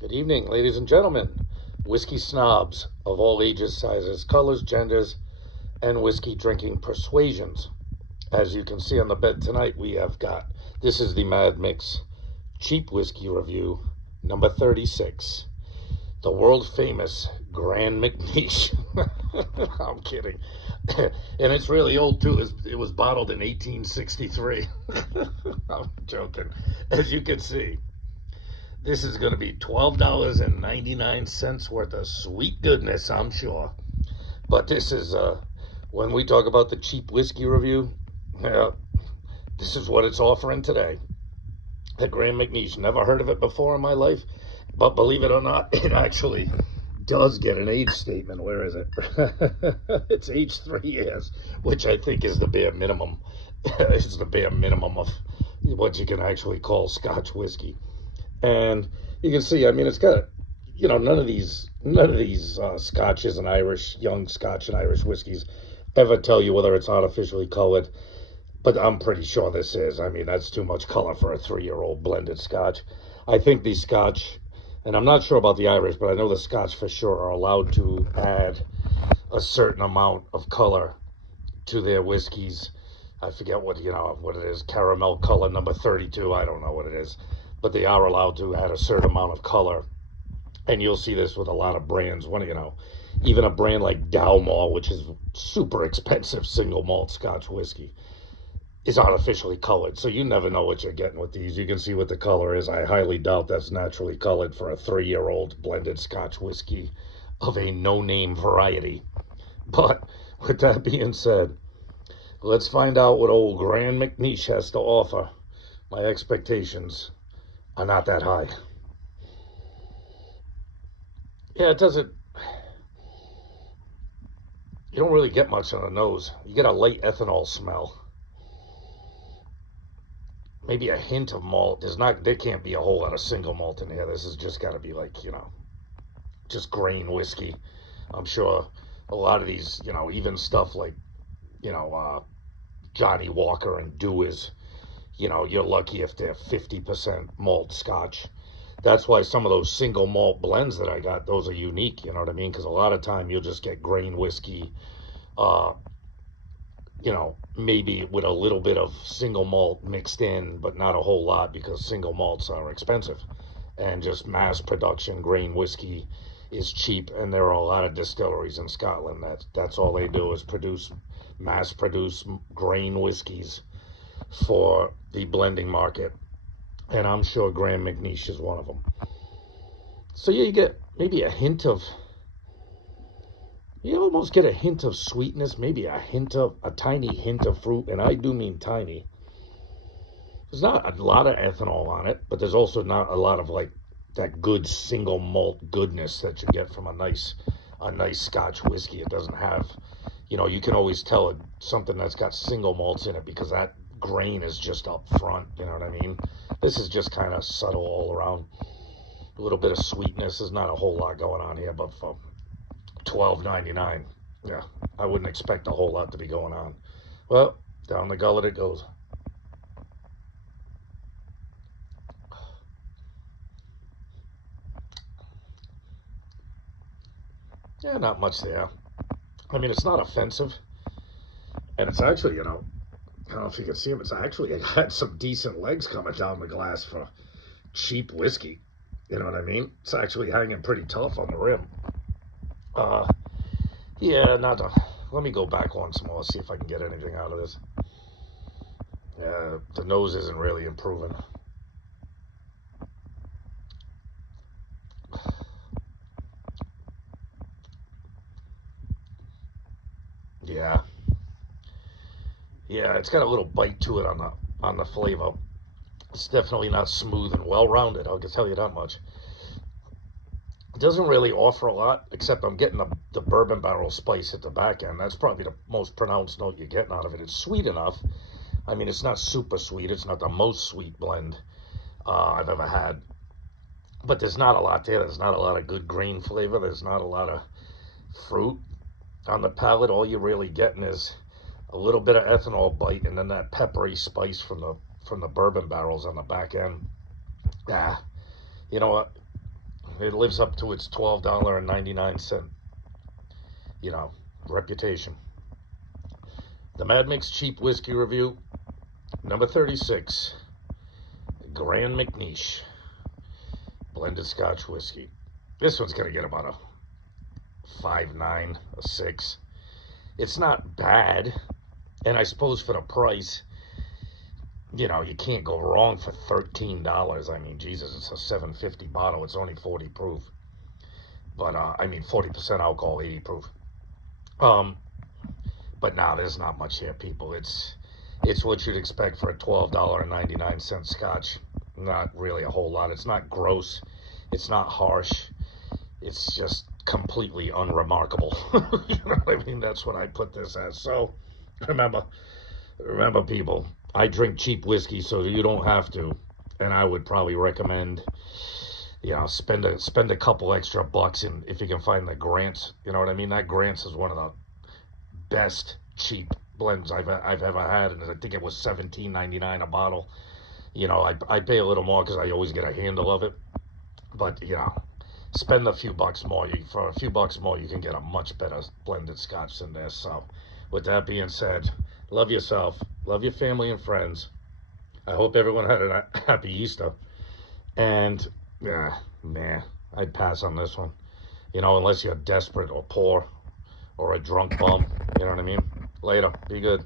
Good evening, ladies and gentlemen, whiskey snobs of all ages, sizes, colors, genders, and whiskey drinking persuasions. As you can see on the bed tonight, we have got this is the Micks cheap whiskey review number 36, the world famous Grand Macnish. I'm kidding. And it's really old too. It was bottled in 1863. I'm joking. As you can see, this is going to be $12.99 worth of sweet goodness, I'm sure. But this is, when we talk about the cheap whiskey review, uh, this is what it's offering today. The Grand Macnish. Never heard of it before in my life, but believe it or not, it actually does get an age statement. Where is it? It's age 3 years, which I think is the bare minimum. It's the bare minimum of what you can actually call Scotch whiskey. And you can see, I mean, it's got, none of these Scotches and Irish, young Scotch and Irish whiskeys ever tell you whether it's artificially colored, but I'm pretty sure this is. I mean, that's too much color for a 3-year-old blended Scotch. I think the Scotch, and I'm not sure about the Irish, but I know the Scotch for sure are allowed to add a certain amount of color to their whiskeys. I forget what it is, caramel color number 32. I don't know what it is, but they are allowed to add a certain amount of color, and you'll see this with a lot of brands. Even a brand like Dalmore, which is super expensive single malt Scotch whiskey, is artificially colored, so you never know what you're getting with these. You can see what the color is. I highly doubt that's naturally colored for a 3-year-old blended Scotch whiskey of a no-name variety. But with that being said, let's find out what old Grand Macnish has to offer. My expectations are not that high. Yeah, it doesn't. You don't really get much on the nose. You get a light ethanol smell. Maybe a hint of malt. There can't be a whole lot of single malt in here. This has just got to be like, just grain whiskey. I'm sure a lot of these, even stuff like, you know, uh, Johnny Walker and Dewar's, you're lucky if they're 50% malt Scotch. That's why some of those single malt blends that I got, those are unique. You know what I mean? Because a lot of time you'll just get grain whiskey, uh, maybe with a little bit of single malt mixed in, but not a whole lot because single malts are expensive. And just mass production grain whiskey is cheap. And there are a lot of distilleries in Scotland that's all they do is mass produce grain whiskeys for the blending market. And I'm sure Grand Macnish is one of them. So yeah, you get maybe you almost get a hint of sweetness, maybe a tiny hint of fruit, and I do mean tiny. There's not a lot of ethanol on it, but there's also not a lot of like that good single malt goodness that you get from a nice Scotch whiskey. It doesn't have, you can always tell something that's got single malts in it because that grain is just up front. You know what I mean? This is just kind of subtle all around. A little bit of sweetness. There's not a whole lot going on here, but for $12.99, yeah, I wouldn't expect a whole lot to be going on. Well, down the gullet it goes. Yeah, not much there. I mean, it's not offensive, and it's actually, I don't know if you can see them. It's actually it had some decent legs coming down the glass for cheap whiskey. You know what I mean? It's actually hanging pretty tough on the rim. Uh, yeah, not. Let me go back once more, see if I can get anything out of this. The nose isn't really improving. Yeah, yeah, it's got a little bite to it on the flavor. It's definitely not smooth and well rounded. I can tell you that much. It doesn't really offer a lot, except I'm getting the bourbon barrel spice at the back end. That's probably the most pronounced note you're getting out of it. It's sweet enough. I mean, it's not super sweet. It's not the most sweet blend I've ever had. But there's not a lot there. There's not a lot of good grain flavor. There's not a lot of fruit on the palate. All you're really getting is a little bit of ethanol bite and then that peppery spice from the bourbon barrels on the back end. Ah, you know what? it lives up to its $12.99, reputation. The Mad Mix Cheap Whiskey Review, number 36, Grand Macnish, blended Scotch whiskey. This one's going to get about a 5.9, a 6. It's not bad, and I suppose for the price, you can't go wrong for $13. I mean, Jesus, it's a $7.50 bottle. It's only 40 proof. But, 40% alcohol, 80 proof. But now there's not much here, people. It's what you'd expect for a $12.99 scotch. Not really a whole lot. It's not gross. It's not harsh. It's just completely unremarkable. You know what I mean? That's what I put this as. So, remember, people, I drink cheap whiskey so you don't have to. And I would probably recommend, spend a couple extra bucks, and if you can find the Grants, you know what I mean? That Grants is one of the best cheap blends I've ever had, and I think it was $17.99 a bottle. I pay a little more because I always get a handle of it, but spend a few bucks more. For a few bucks more, you can get a much better blended scotch than this. So, with that being said, love yourself, love your family and friends. I hope everyone had a happy Easter, and I'd pass on this one. Unless you're desperate or poor or a drunk bum. You know what I mean? Later. Be good.